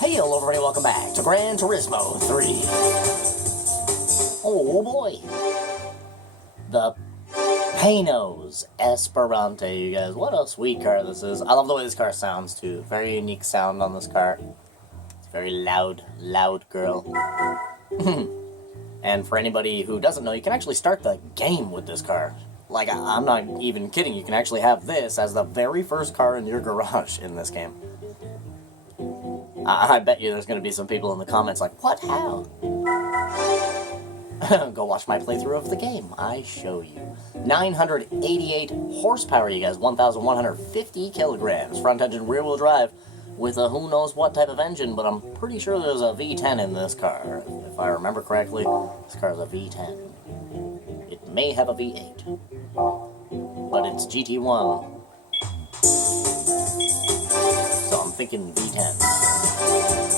Hey, hello everybody, welcome back to Gran Turismo 3. Oh boy. The Panoz Esperante, you guys. What a sweet car this is. I love the way this car sounds, too. Very unique sound on this car. It's very loud, loud girl. And for anybody who doesn't know, you can actually start the game with this car. Like, I'm not even kidding, you can actually have this as the very first car in your garage in this game. I bet you there's going to be some people in the comments like, what, how? Go watch my playthrough of the game. I show you. 988 horsepower, you guys. 1,150 kilograms. Front engine, rear wheel drive with a who knows what type of engine, but I'm pretty sure there's a V10 in this car. If I remember correctly, this car is a V10. It may have a V8, but it's GT1. So I'm thinking V10.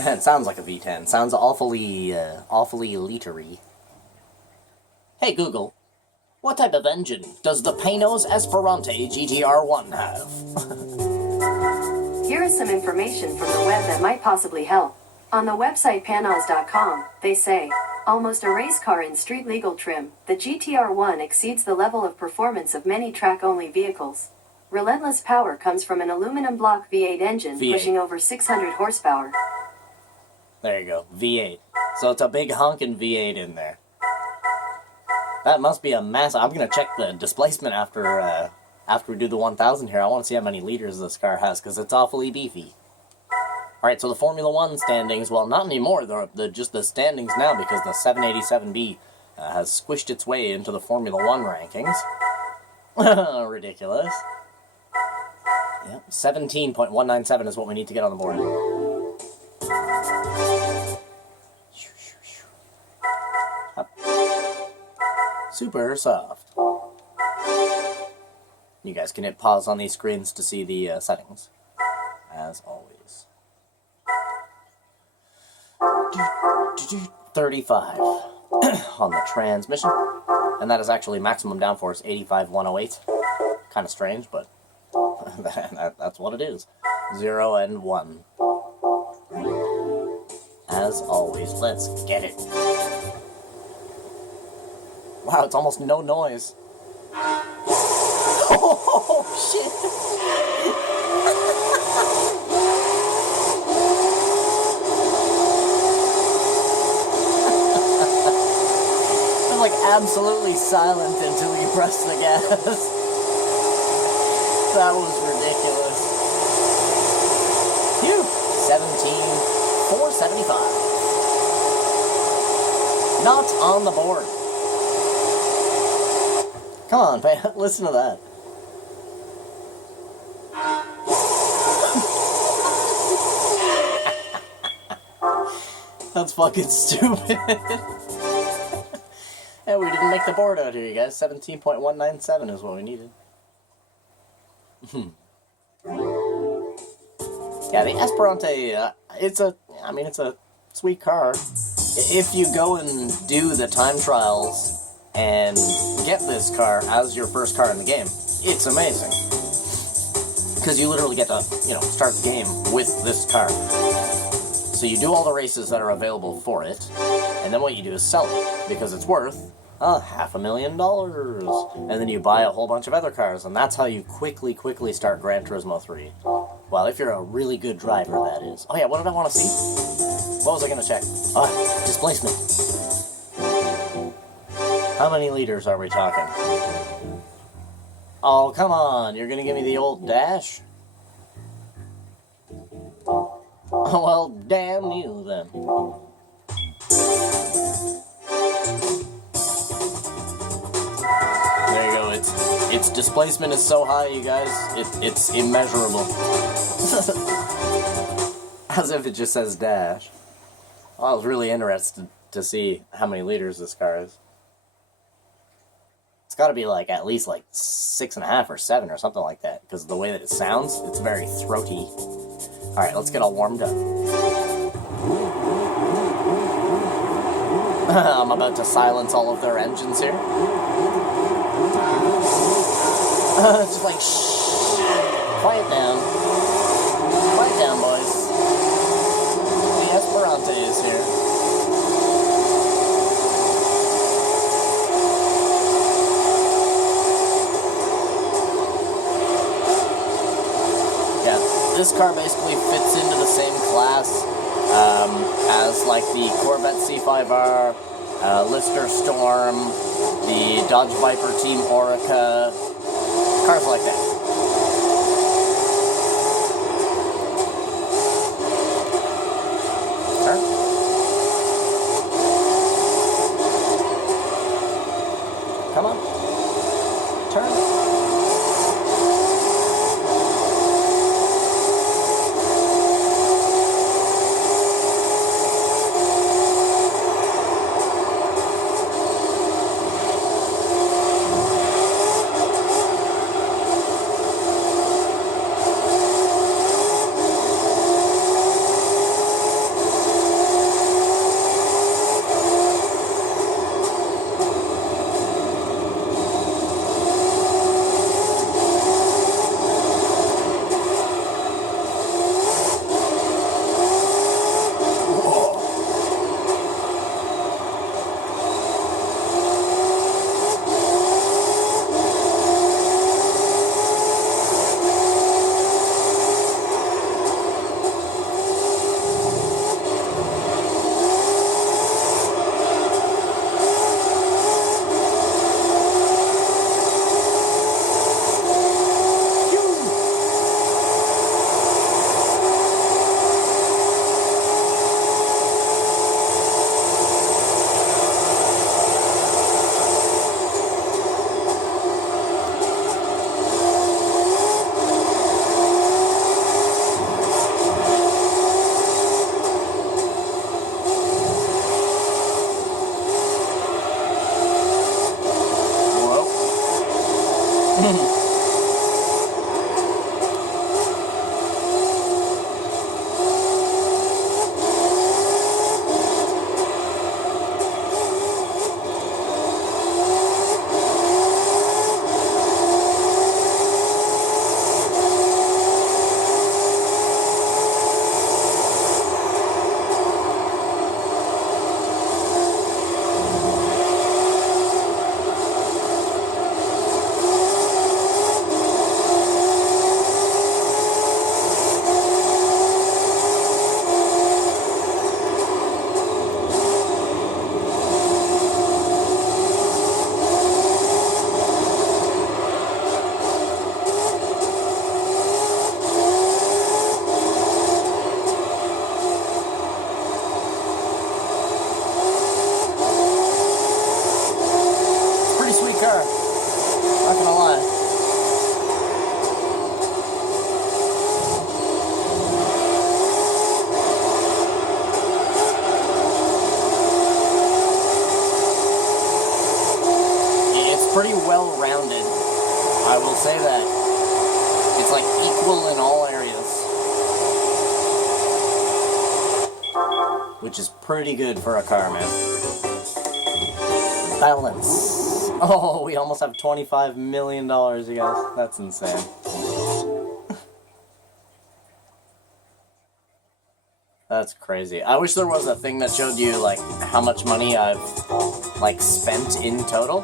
It sounds like a V10. Sounds awfully litery. Hey Google, what type of engine does the Panoz Esperante GTR-1 have? Here is some information from the web that might possibly help. On the website Panoz.com, they say, almost a race car in street legal trim, the GTR-1 exceeds the level of performance of many track-only vehicles. Relentless power comes from an aluminum block V8 engine pushing over 600 horsepower. There you go, V8. So it's a big honkin' V8 in there. That must be a massive... I'm going to check the displacement after we do the 1,000 here. I want to see how many liters this car has, because it's awfully beefy. Alright, so the Formula 1 standings, well, not anymore. Just the standings now, because the 787B has squished its way into the Formula 1 rankings. Ridiculous. Yep, 17.197 is what we need to get on the board. Up. Super soft. You guys can hit pause on these screens to see the settings, as always. 35 on the transmission, and that is actually maximum downforce 85,108. Kind of strange, but that's what it is. 0 and 1. As always, let's get it. Wow, it's almost no noise. Oh, shit! It's like absolutely silent until you press the gas. That was ridiculous. Phew! 17,475. Not on the board. Come on, man, listen to that. That's fucking stupid. Yeah, we didn't make the board out here, you guys. 17.197 is what we needed. Yeah, the Esperante, it's a sweet car. If you go and do the time trials and get this car as your first car in the game, it's amazing. Because you literally get to, start the game with this car. So you do all the races that are available for it, and then what you do is sell it, because it's worth $500,000. And then you buy a whole bunch of other cars, and that's how you quickly start Gran Turismo 3. Well, if you're a really good driver, that is. Oh yeah, what did I want to see? What was I going to check? Displacement. How many liters are we talking? Oh, come on, you're going to give me the old dash? Oh, well, damn you, then. There you go, its displacement is so high, you guys, it's immeasurable. As if it just says dash. Well, I was really interested to see how many liters this car is. It's got to be at least 6.5 or 7 or something like that, because the way that it sounds, it's very throaty. Alright, let's get all warmed up. I'm about to silence all of their engines here. Just shh. Quiet down. Quiet down, boys. days here. Yeah, this car basically fits into the same class as like the Corvette C5R, Lister Storm, the Dodge Viper Team Orica, cars like that. Turn. Come on. Turn. pretty well-rounded. I will say that. It's like equal in all areas. Which is pretty good for a car, man. Balance. Oh, we almost have $25 million, you guys. That's insane. That's crazy. I wish there was a thing that showed you, like, how much money I've, like, spent in total.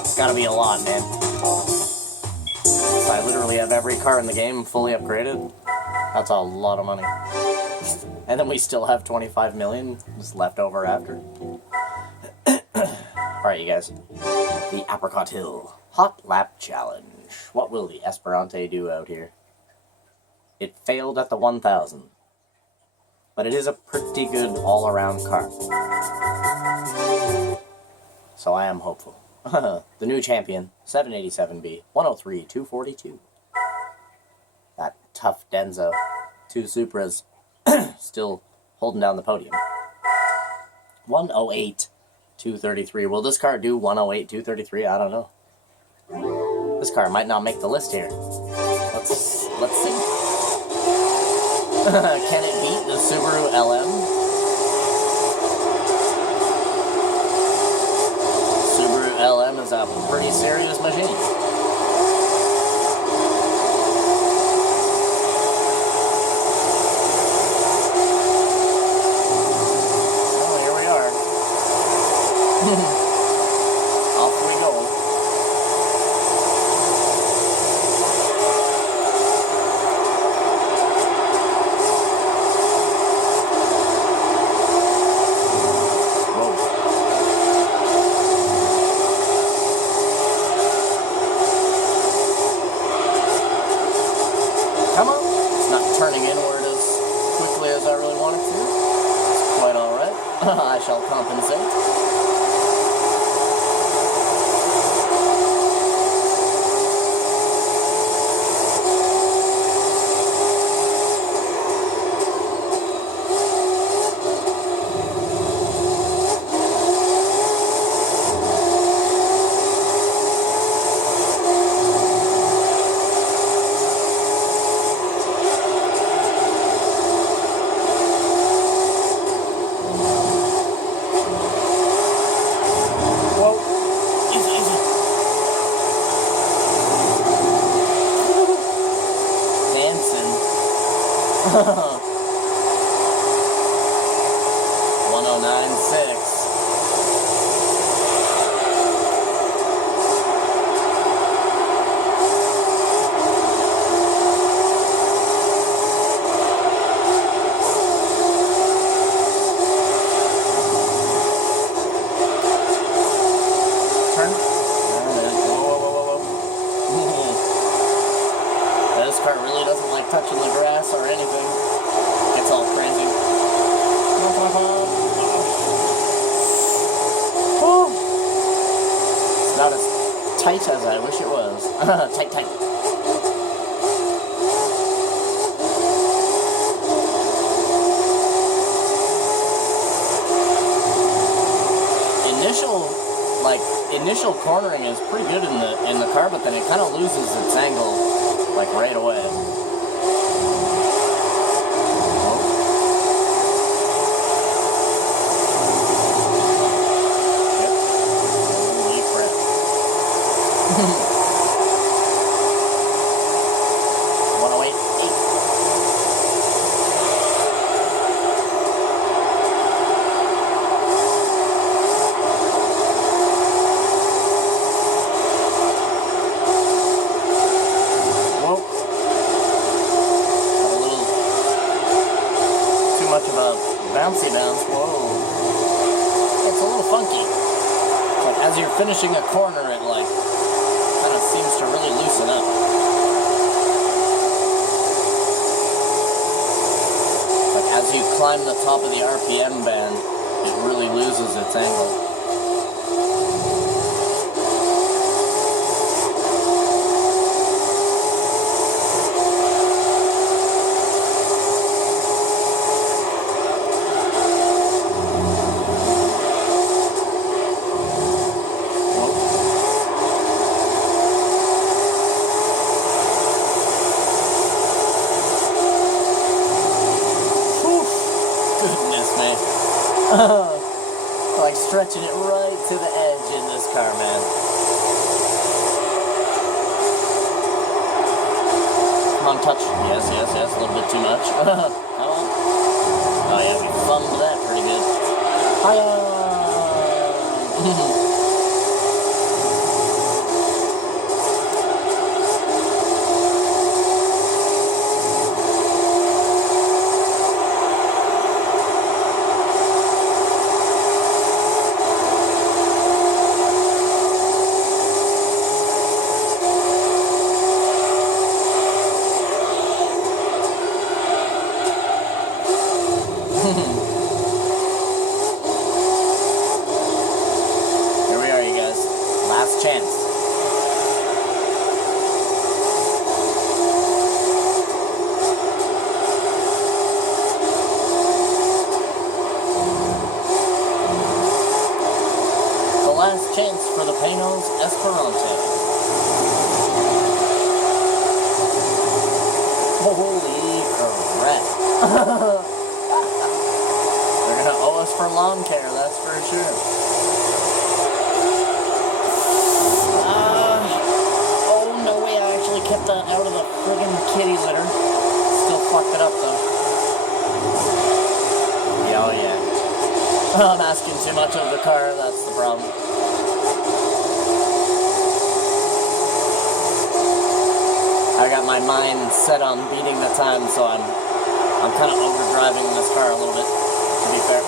It's gotta be a lot, man. I literally have every car in the game fully upgraded. That's a lot of money. And then we still have 25 million just left over after. Alright, you guys. The Apricot Hill Hot Lap Challenge. What will the Esperante do out here? It failed at the 1000. But it is a pretty good all-around car. So I am hopeful. The new champion, 787B, 103, 242. That tough Denzo. 2 Supras. Still holding down the podium. 108, 233. Will this car do 108, 233? I don't know. This car might not make the list here. Let's see. Can it beat the Subaru LM? Subaru LM is a pretty serious machine. I shall compensate. Dancing. 1096. Turn. Whoa. This car really doesn't like touching the grass or anything. It's all crazy. It's not as tight as I wish it was. Tight. Initial cornering is pretty good in the car, but then it kind of loses its angle like right away. Holy crap. 108. Much of a bouncy bounce. Whoa. It's a little funky. Like as you're finishing a corner, it like kind of seems to really loosen up. Like as you climb the top of the RPM band, it really loses its angle. Like stretching it right to the edge in this car, man. Come on, touch. Yes, a little bit too much. Come on. Oh yeah, we thumbed that pretty good. Hiya! Here we are, you guys. Last chance. The last chance for the Panoz Esperante. Holy crap. They're gonna owe us for lawn care, that's for sure. Oh no way, I actually kept that out of the friggin' kitty litter. Still fucked it up though. Yeah, oh yeah. I'm asking too much of the car, that's the problem. I got my mind set on beating the time, so I'm kind of overdriving this car a little bit, to be fair.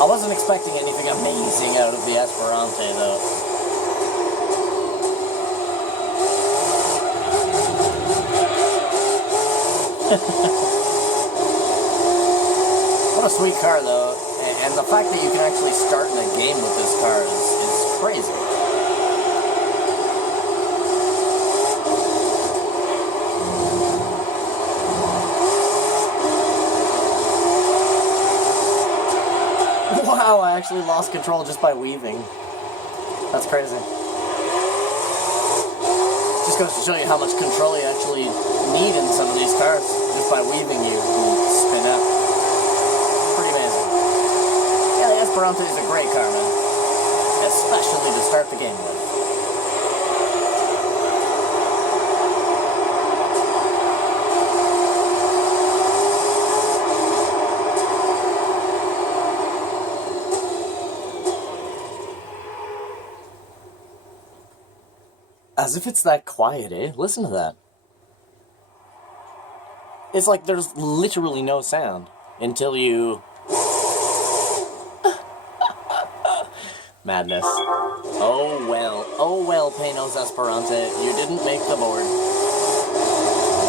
I wasn't expecting anything amazing out of the Esperante, though. What a sweet car, though. And the fact that you can actually start in a game with this car is crazy. Wow, I actually lost control just by weaving. That's crazy. Just goes to show you how much control you actually need in some of these cars. Just by weaving, you can spin up. Pretty amazing. Yeah, the Esperante is a great car, man. Especially to start the game with. As if it's that quiet, eh? Listen to that. It's like there's literally no sound until you... Madness. Oh well, Panoz Esperante, you didn't make the board.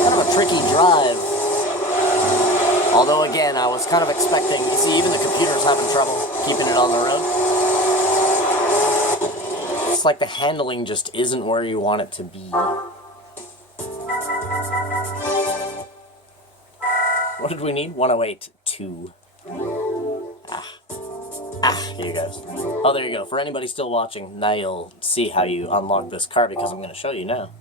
Kind of a tricky drive. Although again, I was kind of expecting... You see, even the computer's having trouble keeping it on the road. It's like the handling just isn't where you want it to be. What did we need? 108, 2. Here you guys. Oh, there you go. For anybody still watching, now you'll see how you unlock this car because I'm going to show you now.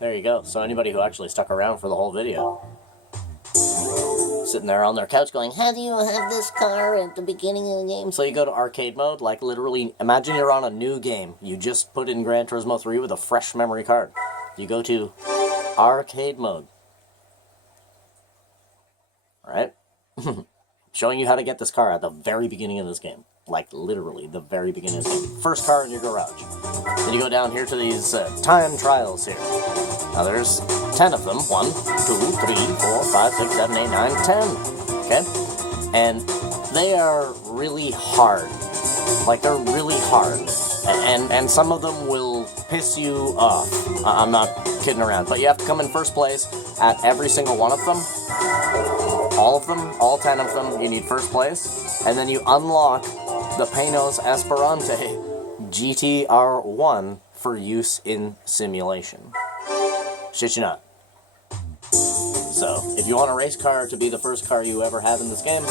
There you go. So anybody who actually stuck around for the whole video. Sitting there on their couch going, how do you have this car at the beginning of the game? So you go to arcade mode, like literally, imagine you're on a new game. You just put in Gran Turismo 3 with a fresh memory card. You go to arcade mode. Alright? Showing you how to get this car at the very beginning of this game. Like literally, the very beginning of this game. First car in your garage. Then you go down here to these time trials here. Now there's 10 of them. 1, 2, 3, 4, 5, 6, 7, 8, 9, 10. Okay? And they are really hard. Like, they're really hard. And some of them will piss you off. I'm not kidding around. But you have to come in first place at every single one of them. All of them, all 10 of them, you need first place. And then you unlock the Panoz Esperante GTR-1 for use in simulation. Shit you not. So, if you want a race car to be the first car you ever have in this game,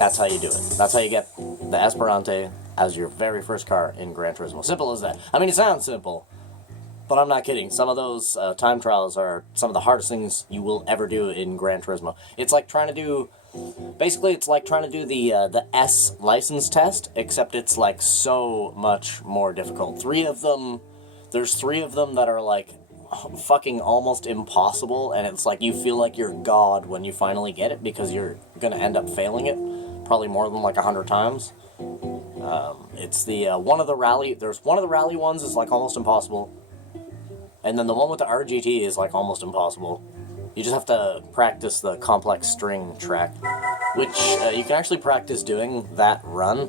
that's how you do it. That's how you get the Esperante as your very first car in Gran Turismo. Simple as that. I mean, it sounds simple, but I'm not kidding. Some of those time trials are some of the hardest things you will ever do in Gran Turismo. It's like trying to do... Basically, it's like trying to do the S license test, except it's like so much more difficult. There's 3 of them that are like fucking almost impossible, and it's like you feel like you're God when you finally get it because you're gonna end up failing it probably more than like 100 times. It's the there's one of the rally ones is like almost impossible, and then the one with the RGT is like almost impossible. You just have to practice the complex string track, which you can actually practice doing that run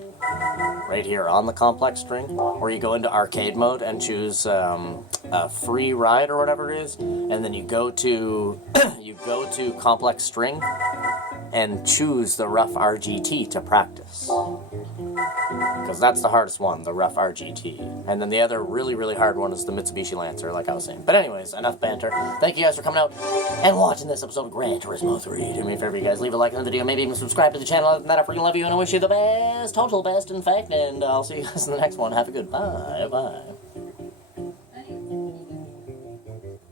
right here on the complex string, where you go into arcade mode and choose a free ride or whatever it is, and then you go to complex string and choose the rough RGT to practice. Because that's the hardest one, the rough RGT. And then the other really, really hard one is the Mitsubishi Lancer, like I was saying. But anyways, enough banter. Thank you guys for coming out and watching this episode of Gran Turismo 3. Do me a favor, you guys, leave a like on the video, maybe even subscribe to the channel. Other than that, I freaking love you, and I wish you the best, total best, in fact, and I'll see you guys in the next one. Have a good bye.